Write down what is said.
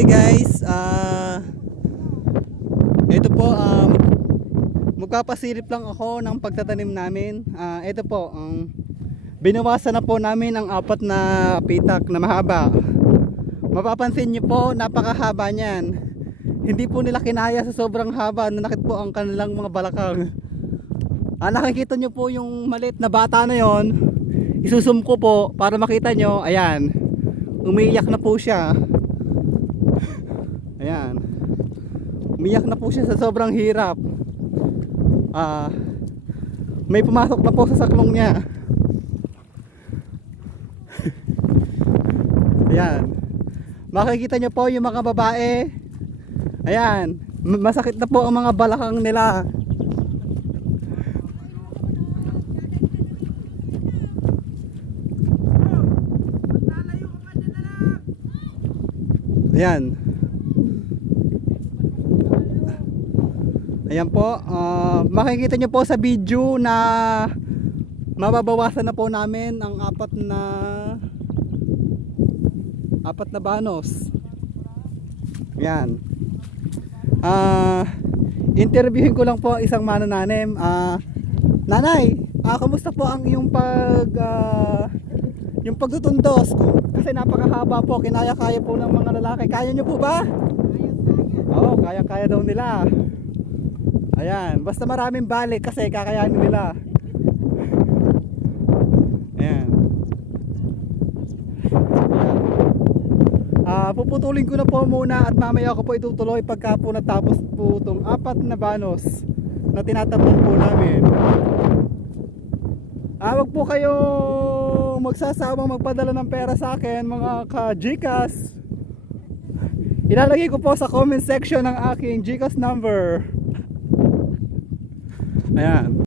Hi guys, ito po, magpapasilip lang ako ng pagtatanim namin. Ito po, binawasan na po namin ang 4 na pitak na mahaba. Mapapansin nyo po, napakahaba niyan. Hindi po nila kinaya sa sobrang haba, nanakit po ang kanilang mga balakang. Nakikita nyo po yung maliit na bata na yon. Isusum ko po para makita nyo. Ayan, umiiyak na po siya. Ayan, umiyak na po siya sa sobrang hirap. May pumasok na po sa saklong niya. Ayan, makikita nyo po yung mga babae. Ayan, masakit na po ang mga balakang nila. Ayan. Ayan po, makikita nyo po sa video na mababawasan na po namin ang 4 na banos. Ayan. Interviewin ko lang po isang manananim. Nanay, kamusta po ang iyong yung pagtutundos? Kasi napakahaba po, kinaya-kaya po ng mga lalaki. Kaya nyo po ba? Oo, kaya-kaya daw nila. Ayan, basta maraming balik kasi kakayanin nila. Ayan. Puputulin ko na po muna at mamaya ko po itutuloy pagka po natapos po itong 4 na banos na tinatapan po namin. Wag po kayo magsasawang magpadala ng pera sa akin, mga ka-Gcash. Ilalagay ko po sa comment section ng aking Gcash number. Ayan.